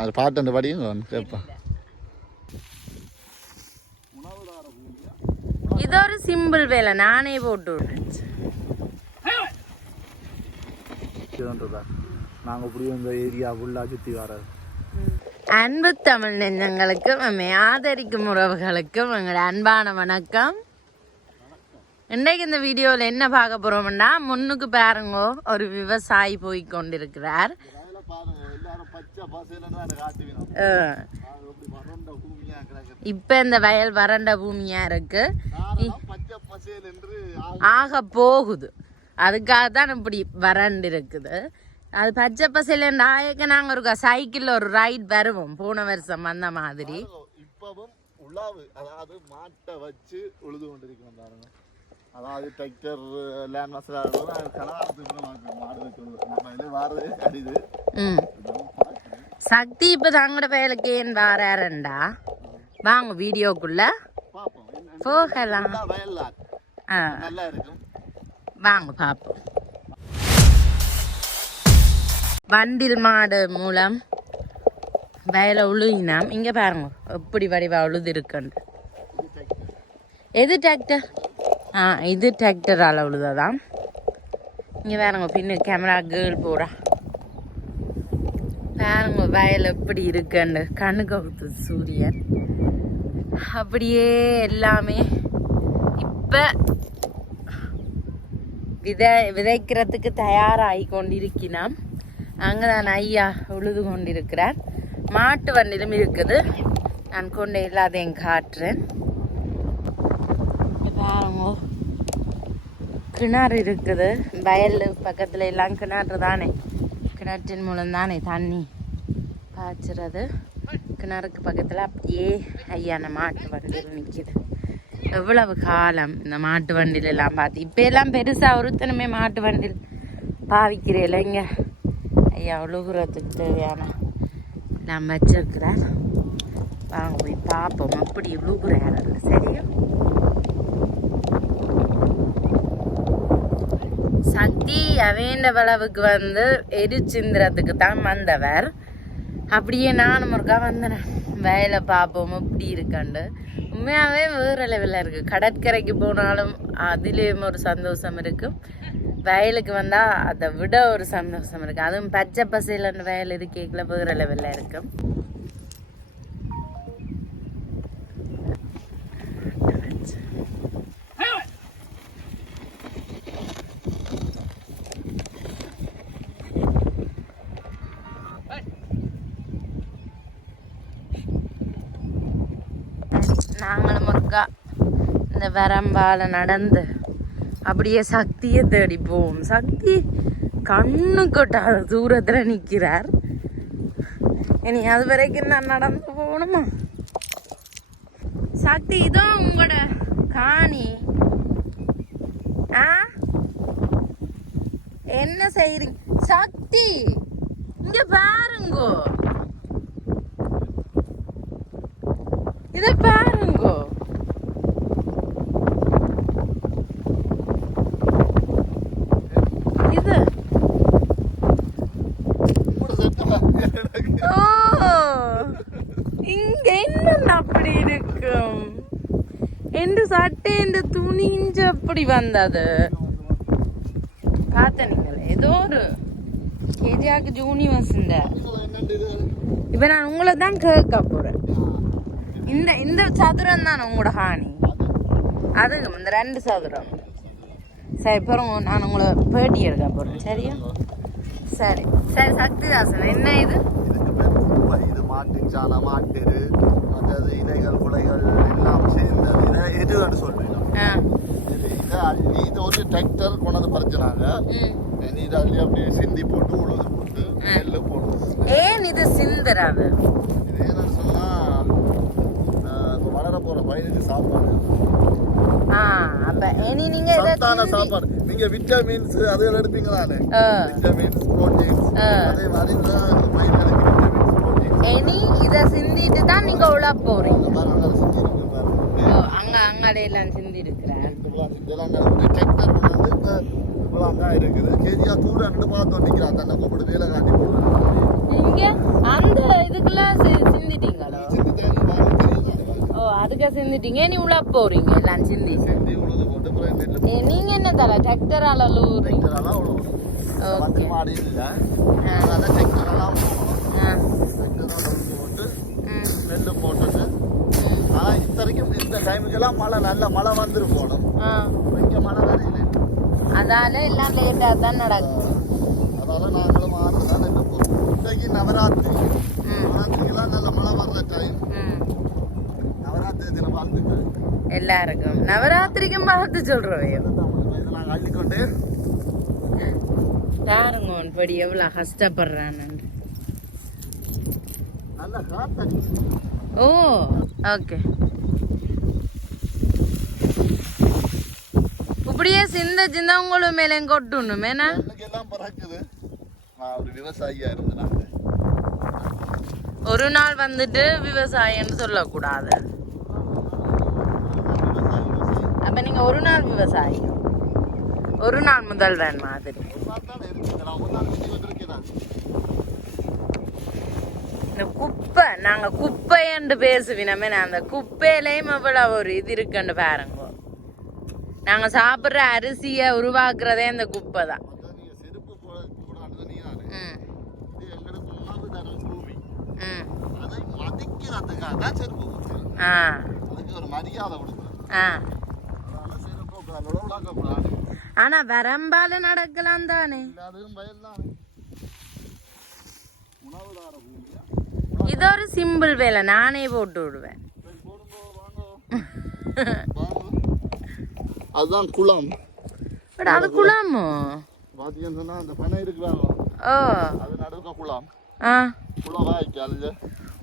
அது பாட்டு அந்த படியும் கேட்பேன். இது ஒரு சிம்பிள் வேலை, நானே போட்டு விடுறேன். நாங்கள் இப்படி இந்த ஏரியா ஃபுல்லாக சுற்றி வர்றது. அன்பு தமிழ் நெஞ்சங்களுக்கும் ஆதரிக்கும் உறவுகளுக்கும் எங்களோட அன்பான வணக்கம். இன்றைக்கு இந்த வீடியோவில் என்ன பார்க்க போகிறோம்னா, முன்னுக்கு பாருங்கோ ஒரு விவசாயி போய் கொண்டிருக்கிறார். இப்ப இந்த வயல் வறண்ட பூமியா இருக்கு, ஆக போகுது. அதுக்காக தான் இப்படி வறண்டு இருக்குது. அது பச்சை பசையில ஆயக்க நாங்க ஒரு சைக்கிள்ல ஒரு ரைட் வருவோம் போன வருஷம் அந்த மாதிரி. இப்பவும் உழவு, அதாவது மாட்டை வச்சு உழுது கொண்டிருக்கிறோம் பாருங்க. அதாவது டிராக்டர் லேண்ட் மசாலா அடிது. சக்தி இப்ப தங்கட வயலுக்கு ஏன் வாரண்டா, வாங்க வீடியோக்குள்ள போகலாம். வாங்க பாப்போம். வண்டில் மாடு மூலம் வயலை உழுகினாம். இங்க பாருங்க எப்படி வடிவா உழுது இருக்குன்னு. எது டிராக்டர்? இது டிராக்டரால் உழுததான். இங்க பாருங்க பின்ன கேமரா கேர்ள் போடா. பாருங்க வயல் எப்படி இருக்குன்னு, கண்ணு கவுத்து சூரியன். அப்படியே எல்லாமே இப்ப விதைக்கிறதுக்கு தயாராகி கொண்டிருக்கிறோம். அங்கதான் ஐயா உழுது கொண்டிருக்கிறார். மாட்டு வண்டிலும் இருக்குது, நான் கொண்டு எல்லாத்தையும் காட்டுறேன். பாருங்க கிணறு இருக்குது வயல் பக்கத்துல எல்லாம். கிணறு தானே, கிணற்றின் மூலம் தானே தண்ணி பாய்ச்சுறது. கிணறுக்கு பக்கத்தில் அப்படியே ஐயான மாட்டு வண்டியில் நிற்கிது. எவ்வளவு காலம் இந்த மாட்டு வண்டியில எல்லாம் பார்த்து. இப்போ எல்லாம் பெருசாக ஒருத்தனுமே மாட்டு வண்டியில் பாவிக்கிறேன். இங்கே ஐயா உழுகுறதுக்கு தேவையான எல்லாம் வச்சிருக்கிறார். வாங்க போய் பார்ப்போம் அப்படி உழுகுறாரு. சரியா சக்தி அவேண்ட வளவுக்கு எரிச்சிந்திரத்துக்கு தான் வந்தவர். அப்படியே நானும் ஒருக்கா வந்தேன் வயலை பார்ப்போம் எப்படி இருக்காண்டு. உண்மையாகவே வேறு லெவலில் இருக்குது. கடற்கரைக்கு போனாலும் அதுலேயும் ஒரு சந்தோஷம் இருக்கும், வயலுக்கு வந்தால் அதை விட ஒரு சந்தோஷம் இருக்குது. அதுவும் பச்சை பசையில் அந்த வயல் இருக்கேக்கில் வேறு லெவலில் இருக்கும். நாங்களும் ஒருக்கா இந்த வரம்பால நடந்து அப்படியே சக்தியை தேடி போவோம். சக்தி கண்ணு கொட்டாத தூரத்துல நிக்கிறார். இனி அது வரைக்கும் நான் நடந்து போகணுமா? சக்தி இதோ உங்களோட காணி. என்ன செய்றீங்க சக்தி? இங்க பாருங்கோ, இத பாருங்கோ. இது இங்க என்ன அப்படி இருக்கும்? எந்த சட்டை இந்த துணி இஞ்ச அப்படி வந்தது பார்த்த நீங்கள். ஏதோ ஒரு கேஜியாக்கு ஜூனி வசந்த. இப்ப நான் உங்களை தான் கேட்க போறேன். இந்த சதுரம் தான் உங்களோட ஹானி. அது இந்த 2 சதுரம். சரி பிறகு நான் உங்களை பேட்டி எடுக்க போறேன். சரியா? சரி சரி. சக்திதாசன் என்ன இது? இது மாட்டின் சாணம், மாட்டெரு, மற்றது இலைகள் குலைகள் எல்லாம் சேர்ந்தது. இதை எதுன்னு சொல்றீங்க? இது ஒரு டிராக்டர் கொண்டாந்து பறிச்சுனாங்க. இது அதுலயே அப்படியே சிந்தி போட்டு உழுது போட்டு நெல்லு போடுறது. ஏன் இது சிந்துறாது? இது என்னன்னு சொன்னா வளர போற பயிருக்கு சாப்பாடு. அப்ப இனி நீங்க சத்தான சாப்பாடு. நீங்க விட்டமின்ஸ் அதெல்லாம் எடுப்பீங்களானே, விட்டமின்ஸ் புரோட்டீன்ஸ், அதே மாதிரி தான் பயிர்களுக்கு விட்டமின்ஸ் புரோட்டீன். இனி இத சிந்திட்டு தான் நீங்க உள்ள போறீங்க. அங்க அங்கடையெல்லாம் சிந்தி இருக்கிறேன். டிராக்டர் வந்து இவ்வளோ தான் இருக்குது. கேஜியா தூரம் 2 மாதம் நிற்கிறான். தன்னை கூப்பிட்டு வேலை காட்டி போடுறான். இங்க அந்த இதுக்குள்ள அதுக்கா செஞ்சுட்டீங்க நீ உள்ள போறீங்க எல்லாம் சிந்தி செஞ்சு உழுது போட்டு அப்புறம் நெல்லு நீங்க என்ன தர டிராக்டரால லூறீங்க டிராக்டரெல்லாம் உழுவும். ஓகே மாடு இல்லை அதனால டிராக்டரெல்லாம் உழுவும். டிராக்டரெல்லாம் உழுது போட்டு நெல்லு போட்டுட்டு ஆனால் இத்தனைக்கும் இந்த டைமுக்கெல்லாம் மழை நல்ல மழை வந்துட்டு போகணும். இங்கே மழை வரையில அதால எல்லாம் லேட்டாக தான் நடக்கும். அதால நாங்களும் ஆறு தான் நெல்லு போகிறோம். இன்றைக்கு நவராத்திரி நவராத்திரிக்கெல்லாம் நல்ல மழை வர்ற டைம். நவராத்திரி தினம் வாழ்ந்துட்டு எல்லாருக்கும் நவராத்திரிக்கும் பார்த்து சொல்றவையோ இதை நாங்கள் அள்ளிக்கொண்டு யாருங்க படி எவ்வளோ கஷ்டப்படுறான்னு. நல்ல காத்தடிச்சு ஓ ஓகே இப்படியே சிந்த சிந்தவங்களும் மேலே கொட்டணுமேனா எனக்கு எல்லாம் பறக்குது. நான் ஒரு விவசாயியா இருந்தேன். ஒரு நாள் வந்துட்டு விவசாயம்னு சொல்லக்கூடாது. அப்ப நீங்க ஒரு நாள் விவசாயி ஒரு நாள் முதல்வன் மாதிரி. இந்த குப்பை நாங்க குப்பை என்று பேசுவினமே அந்த குப்பையிலையும் எவ்வளவு ஒரு இது இருக்குன்னு பாருங்க. நாங்க சாப்பிடுற அரிசியை உருவாக்குறதே இந்த குப்பை தான். ஆனா வரம்பால நடக்கலாம் தானே. இது ஒரு சிம்பிள் வேலை, நானே போட்டு விடுவேன். அதுதான் குளம். அது குளமோ பாத்தீங்கன்னா அந்த பனை இருக்கிறாங்க. ஓ அது நடுவுக்க குளம். குளவாய்க்கால்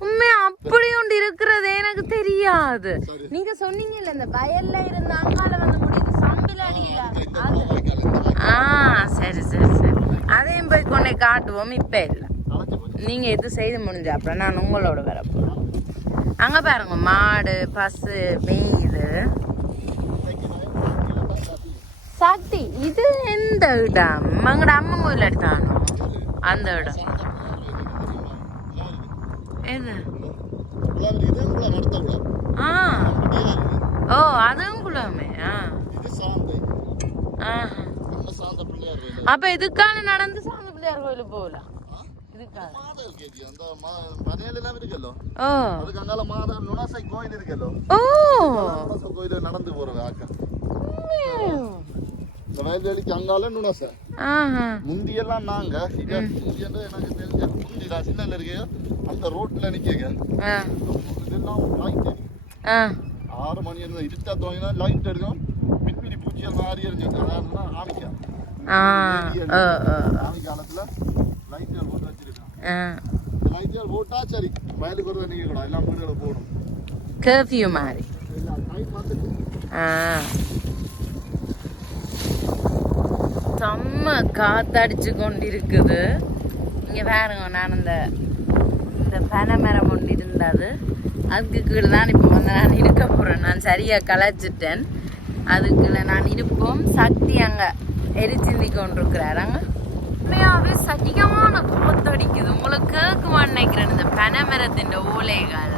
உண்மையா அப்படி ஒன்று இருக்கிறது எனக்கு தெரியாது. நீங்க சொன்னீங்கல்ல இந்த வயல்ல இருந்து அங்கால வந்து முடியுது சம்பில் அடியில. சரி சரி சரி அதையும் போய் கொண்டே காட்டுவோம். இப்ப இல்ல நீங்க எது செய்து முடிஞ்ச அப்புறம் நான் உங்களோட வரப்போம். அங்க பாருங்க மாடு பசு மேயுது. சக்தி இது எந்த இடம்? எங்கட அம்மன் கோயில் எடுத்தானோ அந்த இடம் எது? ஓ அதுவும் குளமே. அப்ப இதுக்கான நடந்து சாந்த பிள்ளையார் கோயிலுக்கு போகலாம். நடந்து போறது வயல்வெளிக்கு அங்கால நுணச முந்தியெல்லாம் நாங்க எனக்கு தெரிஞ்ச முந்திடா சின்ன இருக்கையோ அந்த ரோட்ல நிக்க இதெல்லாம் லைட் 6 மணி இருந்தா இருட்டா தோங்கினா லைட் எடுக்கும். பின்பிடி பூச்சியல் மாறி எரிஞ்சிருக்கா ஆமிக்கா ஆமி காலத்துல லைட் போட்டு வச்சிருக்கான். லைட் போட்டா சரி வயலுக்கு வருவா நீங்க கூட எல்லாம் வீடுகளை போடும் கர்ஃபியூ மாதிரி. செம்ம காத்தடிச்சு கொண்டிருக்குது. இங்கே பாருங்க நான் இந்த பனை மரம் ஒன்று இருந்தது அதுக்கு கீழே தான் இப்போ வந்து நான் இருக்க போகிறேன். நான் சரியாக களைச்சிட்டேன். அதுக்குள்ள நான் இருப்போம். சக்தி அங்கே எரிச்சிந்தி கொண்டிருக்கிறார். அங்கே உண்மையாகவே சரியான காத்தடிக்குது. உங்களுக்கு கேட்குமான்னு நினைக்கிறேன் இந்த பனை மரத்தின் ஓலைகள்.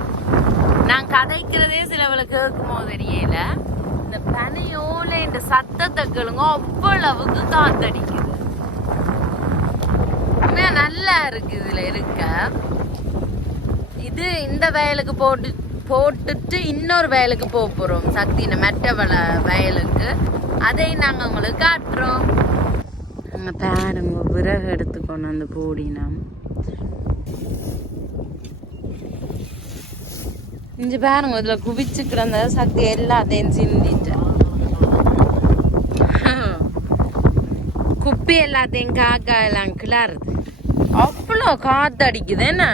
நான் கதைக்கிறதே சிலவளை கேட்குமோ தெரியல. இந்த பனை ஓலை இந்த சத்தத்தை கேளுங்க அவ்வளவுக்கு காத்தடிக்குது. உண்மையா நல்லா இருக்கு இதுல இருக்க. இது இந்த வயலுக்கு போட்டுட்டு இன்னொரு வயலுக்கு போறோம். சக்தின மெட்டவள வயலுக்கு. அதை நாங்க உங்களுக்கு காட்டுறோம். அங்க பாருங்க விறகு எடுத்துக்கணும் அந்த போடினா. இங்க பாருங்க இதுல குவிச்சுக்கிற அந்த சக்தி எல்லாத்தையும் சிந்திட்டு குப்பி எல்லாத்தையும் காக்கா எல்லாம் கிளறுது. அவ்வளோ காத்து அடிக்குது என்ன.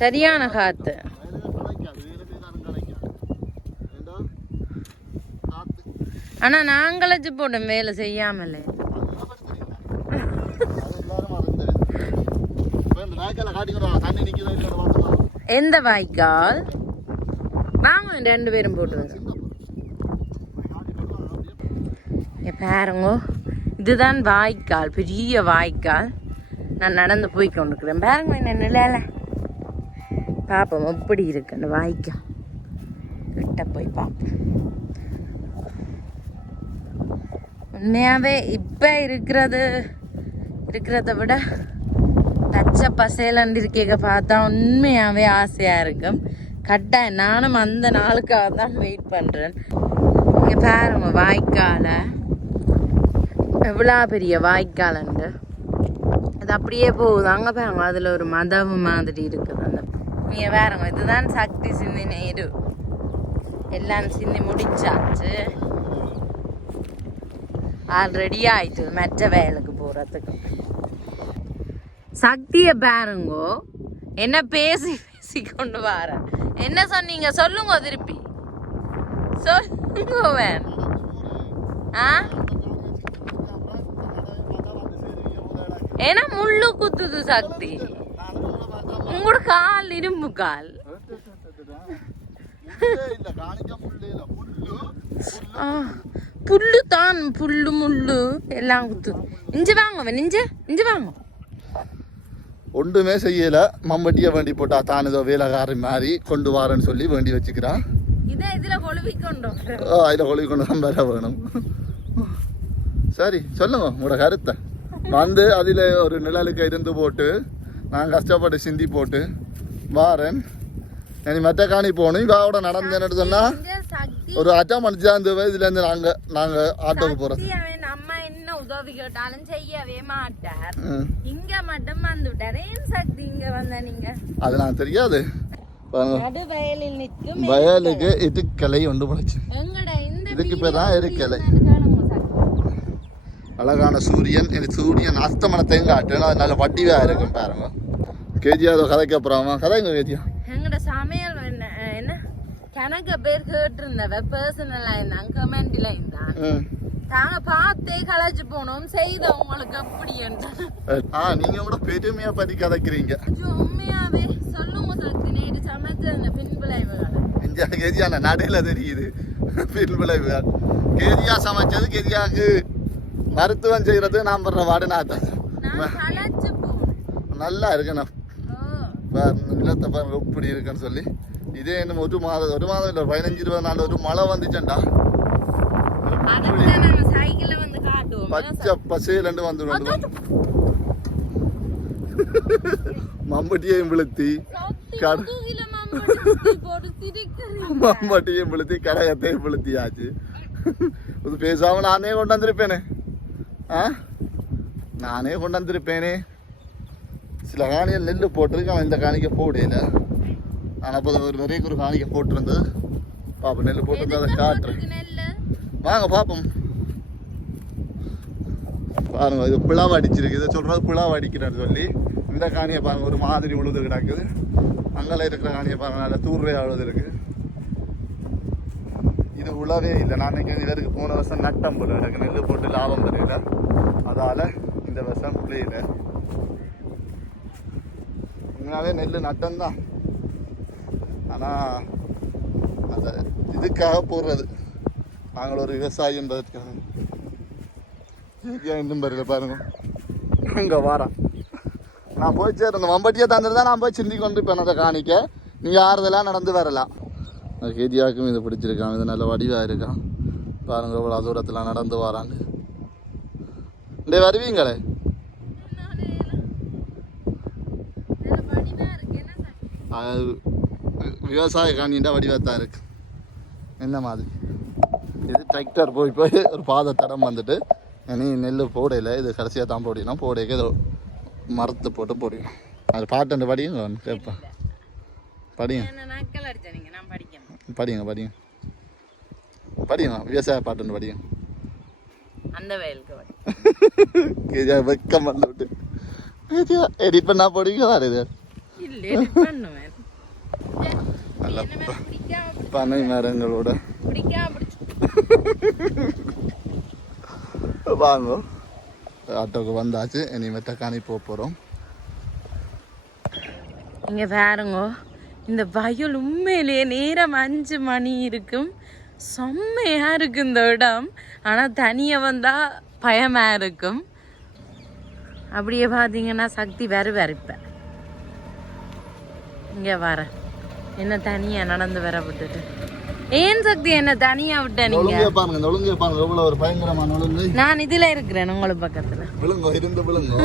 சரியான காத்து. ஆனா நாங்களச்சு போட்டோம் வேலை செய்யாமலே. எந்த வாய்க்கால் வாங்க 2 பேரும் போட்டு பாருங்க. இதுதான் வாய்க்கால், பெரிய வாய்க்கால். நான் நடந்து போய் கொண்டிருக்கிறேன். பாருங்க என்ன நிலையில பார்ப்போம் எப்படி இருக்குன்னு வாய்க்கா கிட்ட போய் பார்ப்போம். உண்மையாகவே இப்போ இருக்கிறத விட பச்சை பசையிலண்டு இருக்க பார்த்தா உண்மையாகவே ஆசையாக இருக்கும். கட்டாயம் நானும் அந்த நாளுக்காக தான் வெயிட் பண்ணுறேன். இங்கே பாருங்க வாய்க்கால எவ்வளோ பெரிய வாய்க்காலண்டு அது அப்படியே போகுது. அங்கே பாருங்க அதில் ஒரு மதவு மாதிரி இருக்குது. அந்த இங்கே பாருங்க இதுதான் சக்தி சிந்தி நீர். எல்லாம் சிந்தி முடிச்சாச்சு. ஆல்ரெடி ஆயிட்டு மற்ற வேலைக்கு போகிறதுக்கு. சக்தியை பாருங்கோ என்ன பேசி பேசி கொண்டு வர. என்ன சொன்னீங்க சொல்லுங்க திருப்பி சொல்லுங்க வேன். ஆ ஏன்னா முள்ளு குத்துது சக்தி. உங்களோட கால் இரும்பு கால். புல்லு தான் புல்லு முள்ளு எல்லாம் குத்து. இஞ்சி வாங்க இஞ்சி வாங்க. ஒன்றுமே செய்யல. மம்பட்டியை வேண்டி போட்டா தான் ஏதோ வேலைக்காரி மாதிரி கொண்டு வரேன்னு சொல்லி வேண்டி வச்சுக்கிறான். இதுல கொழுவிக்கொண்டு தான் வர வேணும். சரி சொல்லுங்க உங்களோட கருத்தை. வந்து அதில் ஒரு நிழலுக்கு இருந்து போட்டு நான் கஷ்டப்பட்டு சிந்தி போட்டு வாரேன். நீ மற்ற காணி போகணும். இவாவோட நடந்தேன்னு சொன்னா ஒரு அட்டம் அடிச்சா இந்த இதுலேருந்து நாங்கள் ஆட்டோக்கு போகிறோம். அம்மா என்ன உதவி கேட்டாலும் செய்யவே மாட்டார். இங்க மட்டும் வந்து விட்டாரு. ஏன் சக்தி இங்க வந்த நீங்க? அது நான் தெரியாது. வயலில் வயலுக்கு இருக்கலை ஒன்று போச்சு. இதுக்கு பேர் தான் இருக்கலை. அழகான சூரியன். எனக்கு சூரியன் அஸ்தமனத்தையும் காட்டுன்னு அதனால வட்டிவா இருக்கும் பாருங்க. கேஜியா அதோ கதைக்கு அப்புறமா கதைங்க கேஜியா. எங்கட சமையல் என்ன கணக்கு பேர் கேட்டிருந்தவ பர்சனலா இருந்தாங்க கமெண்ட்ல இருந்தாங்க. நாங்க பார்த்தே களைச்சு போனோம் செய்தவங்களுக்கு அப்படி என்று. நீங்க கூட பெருமையா பத்தி கதைக்கிறீங்க. உண்மையாவே சொல்லுங்க சக்தி. நேற்று சமைச்ச பின் விளைவுகள் கேஜியா நடையில தெரியுது. பின் விளைவுகள் கேஜியா சமைச்சது கேஜியாக்கு மருத்துவம் செய்யறது நான் பண்ற வாடு நாத்தான் நல்லா இருக்குண்ணா. நிலத்தை பாருங்க எப்படி இருக்குன்னு சொல்லி. இதே இன்னும் ஒரு மாதம் இல்லை 15-20 நாள் ஒரு மழை வந்துச்சேன்டா பச்சை பசையிலண்டு வந்துடும். மம்பட்டியையும் விழுத்தி மம்பட்டியையும் விழுத்தி கடையத்தையும் விழுத்தியாச்சு. பேசாம நானே கொண்டு வந்திருப்பேனே. நானே கொண்டு வந்திருப்பேனே. சில காணிகள் நெல் போட்டிருக்கேன். இந்த காணிக்க போடையில ஆனால் இப்போ ஒரு வரைக்கும் ஒரு காணிக்க போட்டிருந்தது. பாப்போம் நெல் போட்டிருந்தா அதை காட்டுறேன். வாங்க பார்ப்போம். பாருங்க இது பிளாவை அடிச்சிருக்கு. இதை சொல்றது பிளாவை அடிக்கிறேன்னு சொல்லி இந்த காணியை பாருங்க ஒரு மாதிரி உழுது கிடக்குது. அங்கெல்லாம் இருக்கிற காணியை பாருங்க நல்ல தூர்றையா உழுது இருக்கு. இது உழவே இல்லை. நான் இதற்கு போன வருஷம் நட்டம் போல எனக்கு நெல் போட்டு லாபம் தெரியல. அதால இந்த வருஷம் புளியில உண்மையாவே நெல் நட்டம்தான். ஆனால் அந்த இதுக்காக போடுறது நாங்கள் ஒரு விவசாயின்றதுக்காக. இன்னும் பாருங்க பாருங்க அங்கே வாரம் நான் போய் சேர் அந்த மம்பட்டியை தந்துட்டு நான் போய் சிந்தி கொண்டு இப்போ அதை காணிக்க நீங்கள் ஆறுதலாக நடந்து வரலாம். கேஜியாவுக்கும் இது பிடிச்சிருக்கான். இது நல்ல வடிவாக இருக்கான். பாருங்க இவ்வளோ தூரத்தில் நடந்து வராங்க. டே வருவீங்களே. விவசாய காணிண்டா வடிவாத்தான் இருக்கு. என்ன மாதிரி இது டிராக்டர் போய் ஒரு பாதை தடம் வந்துட்டு இனி நெல் போடையில் இது கடைசியாக தான் போடணும். போடைக்கு ஏதோ மரத்தை போட்டு போடணும். அது பாட்டு படியும் கேட்பேன். படிங்க படிங்க படிங்க படிங்க விவசாய பாட்டு படிங்க. அந்த வயலுக்கு வெக்கம் வந்து விட்டு எடிட் பண்ணா போடுவீங்க தான் இது நல்ல பனை மரங்களோட வாங்க. ஆட்டோக்கு வந்தாச்சு. இனிமேட்ட காணி போகிறோம். இங்கே பாருங்க இந்த வயல் உண்மையிலேயே நேரம் 5 மணி இருக்கும். செம்மையாக இருக்கு இந்த இடம். ஆனால் தனியாக வந்தால் பயமாக இருக்கும். அப்படியே பார்த்தீங்கன்னா சக்தி வருவார். இப்போ இங்க வர என்ன தனியா நடந்து வர விட்டுட்டு ஏன் சக்தி என்ன தனியா விட்ட நீங்க ஒழுங்கே பாருங்க இந்த ஒழுங்கே பாருங்க எவ்வளவு ஒரு பயங்கரமான ஒழுங்கு நான் இதுல இருக்கிறேன் உங்களுக்கு பக்கத்துல விழுங்கோ இருந்து விழுங்கோ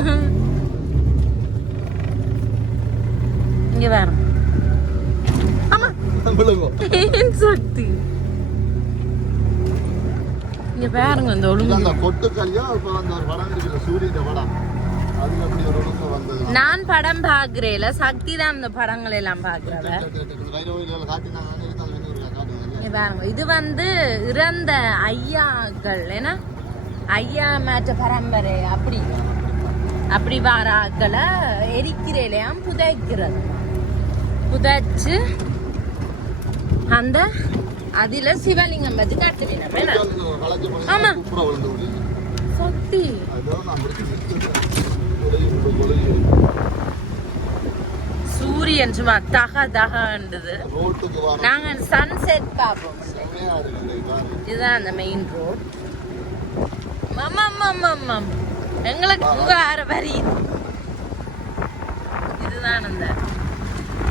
இங்க வர ஆமா விழுங்கோ ஏன் சக்தி இங்க பாருங்க இந்த ஒழுங்கு அந்த கொட்டுக்கல்லையோ இப்போ அந்த ஒரு படம் இருக்குல்ல சூரியன் படம் அதுல அப்படி ஒரு ஒழுங்கு வந்தது நான் படம் பாக்குறேல சக்தி தான் அந்த படங்கள் எல்லாம் பாக்குறவ இங்க பாருங்க இது வந்து இறந்த ஐயாக்கள் ஏன்னா ஐயா மாற்ற பரம்பரை அப்படி வர ஆக்களை எரிக்கிறேலையாம் புதைக்கிறது புதைச்சு அந்த அதுல சிவலிங்கம் வச்சு கட்டுவீங்க ஆமா சக்தி சூரியன் சும்மா தகண்டது நாங்க சன்செட் பார்ப்போம் இதுதான் அந்த மெயின் ரோட் எங்களுக்கு வேற வரி இதுதான் அந்த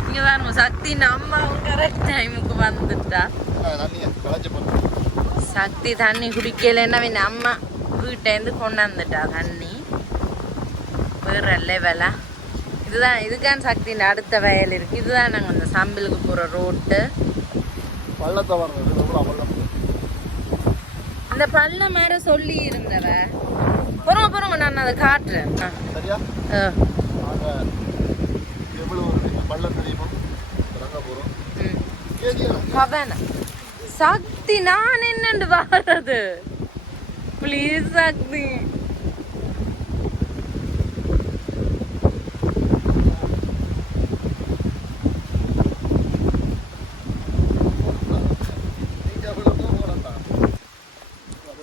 இங்க பாருங்க சக்தி நம்ம கரெக்ட் டைமுக்கு வந்துட்டா சக்தி தண்ணி குடிக்கலன்னா அம்மா வீட்டேருந்து கொண்டாந்துட்டா தண்ணி வேற லெவலா இதுதான் இதுக்கான சக்தியின் அடுத்த வயல் இருக்கு இதுதான் நாங்கள் அந்த சம்பிளுக்கு போகிற ரோட்டு இந்த பள்ளம் மேல சொல்லி இருந்தவ பொறுங்க நான் அதை காட்டுறேன் சக்தி நான் என்னண்டு வாரது ப்ளீஸ் சக்தி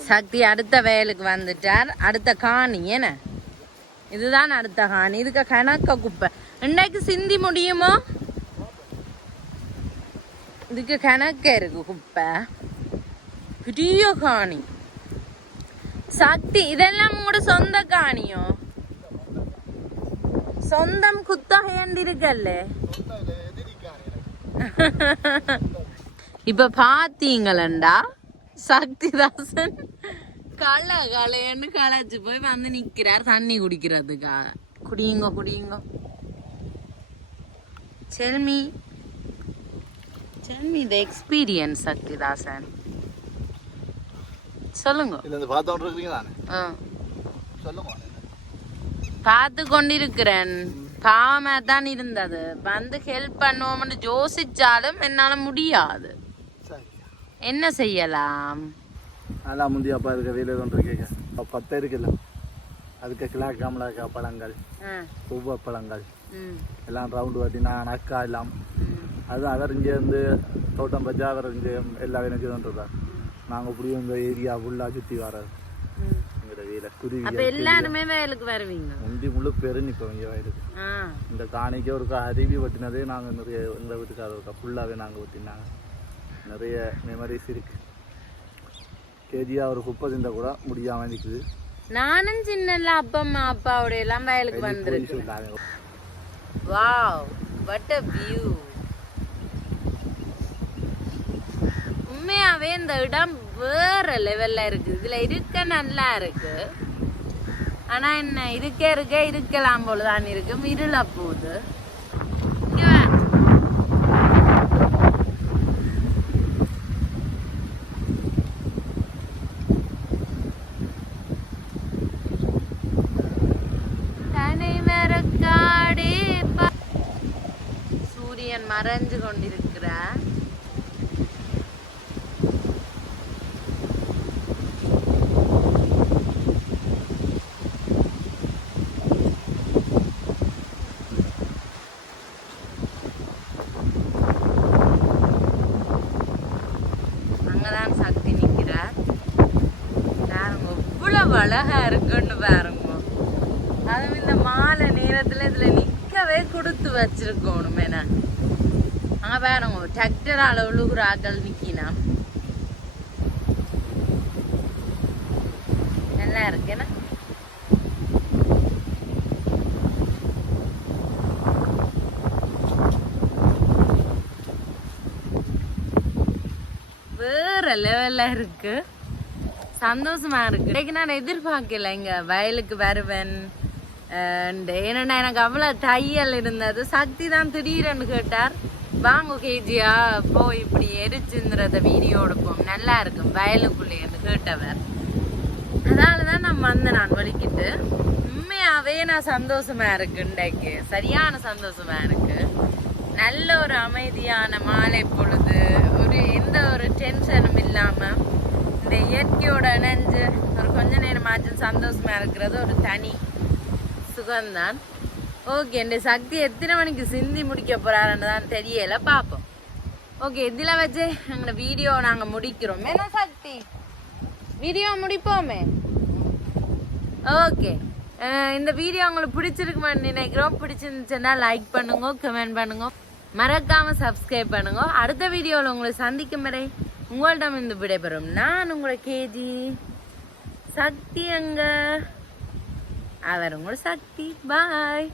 சக்தி அடுத்த வயலுக்கு வந்துட்டார் அடுத்த காணி என்ன இதுதான் அடுத்த காணி இதுக்கு கணக்க குப்பை இன்னைக்கு சிந்தி முடியுமோ இதுக்கு கணக்க இருக்கு குப்பை பெரிய காணி சக்தி இதெல்லாம் கூட சொந்த காணியோ சொந்தம் குத்தகையண்டு இருக்கல்ல இப்ப பாத்தீங்களா சக்திதாசன் களைன்னு களைச்சு போய் வந்து நிக்கிறார் தண்ணி குடிக்கிறதுக்காக குடியுங்க செல்மி the experience சக்திதாசன் சொல்லுங்க பார்த்து கொண்டிருக்கிறேன் பாவமா தான் இருந்தது வந்து ஹெல்ப் பண்ணுவோம்னு யோசிச்சாலும் என்னால முடியாது என்ன செய்யலாம் நல்லா முந்தியாப்பா இருக்க வெயில கொண்டு கேட்க 10 இருக்குல்ல அதுக்கு கிளாக்காமலக்கா பழங்கள் பூவ பழங்கள் எல்லாம் ரவுண்டு பார்த்தீங்கன்னா அக்கா எல்லாம் அது அவர் இங்கேருந்து தோட்டம் பஜா அவர் இங்கே எல்லா எனக்கு தோன்றதா நாங்கள் இப்படியும் இந்த ஏரியா ஃபுல்லாக சுற்றி வர்றது எங்களோட வேலை குருவி எல்லாருமே வயலுக்கு வருவீங்க முந்தி முழு பேரு இப்போ இங்கே வயலுக்கு இந்த காணிக்கு ஒரு அருவி வெட்டினதே நாங்கள் நிறைய எங்கள் வீட்டுக்காரர் இருக்கா ஃபுல்லாகவே நாங்கள் வெட்டினாங்க நிறைய மெமரிஸ் இருக்கு கேஜியா ஒரு குப்பை சிந்த கூட முடியாம நிக்குது நானும் சின்னல அப்பாவோட எல்லாம் வயலுக்கு வந்திருக்கேன் வாவ் வாட் a view உண்மையாவே இந்த இடம் வேற லெவல்ல இருக்கு இதுல இருக்க நல்லா இருக்கு ஆனா என்ன இருக்கலாம் போலதான் இருக்கு இருள போகுது சூரியன் மறைஞ்சு கொண்டிருக்கிறார் அங்கதான் சக்தி நிற்கிறார் எவ்வளவு அழகா இருக்குன்னு பாருங்க அதுவும் இந்த மாலை நேரத்துல இதுல நிக்கவே கொடுத்து வச்சிருக்கோணுமே நான் அங்க பாருங்க டிராக்டர் அளவுக்கு ஆக்கள் நிக்கினா நல்லா இருக்குன்னா வேற லெவல்ல இருக்கு, சந்தோஷமா இருக்கு. இன்னைக்கு நான் எதிர்பார்க்கல இங்க வயலுக்கு வருவேன். ஏன்னா எனக்கு அவ்வளவு தையல் இருந்தது. சக்தி தான் திடீர்னு கேட்டார், வாங்க கேஜியா போய் இப்படி எரிச்சுன்றத வீடியோ எடுப்போம், நல்லா இருக்கும் வயலுக்குள்ளே என்று கேட்டவர். அதனாலதான் நான் வந்தேன். நான் வலிக்கிட்டு உண்மையாவே நான் சந்தோஷமா இருக்கு. இன்றைக்கு சரியான சந்தோஷமா இருக்கு. நல்ல ஒரு அமைதியான மாலை பொழுது, ஒரு எந்த ஒரு டென்ஷனும் இல்லாம இந்த இயற்கையோட இணைஞ்சு ஒரு கொஞ்ச நேரமாச்சும் சந்தோஷமா இருக்கிறது ஒரு தனி சுகம்தான். ஓகே, இந்த சக்தி எத்தனை மணிக்கு சிந்தி முடிக்க போறாருன்னு தான் தெரியல, பார்ப்போம். ஓகே, இதில் வச்சு எங்களோட வீடியோ நாங்கள் முடிக்கிறோம். என்ன சக்தி, வீடியோ முடிப்போமே. ஓகே, இந்த வீடியோ உங்களுக்கு பிடிச்சிருக்குமான்னு நினைக்கிறோம். பிடிச்சிருந்துச்சுன்னா லைக் பண்ணுங்க, கமெண்ட் பண்ணுங்க, மறக்காம சப்ஸ்கிரைப் பண்ணுங்க. அடுத்த வீடியோவில் உங்களை சந்திக்கும் வரை உங்கள்கிட்ட இருந்து விடைபெறும் நான் உங்களோட கேஜி. சக்தி அங்க அவர் உங்களோட சக்தி. பாய்.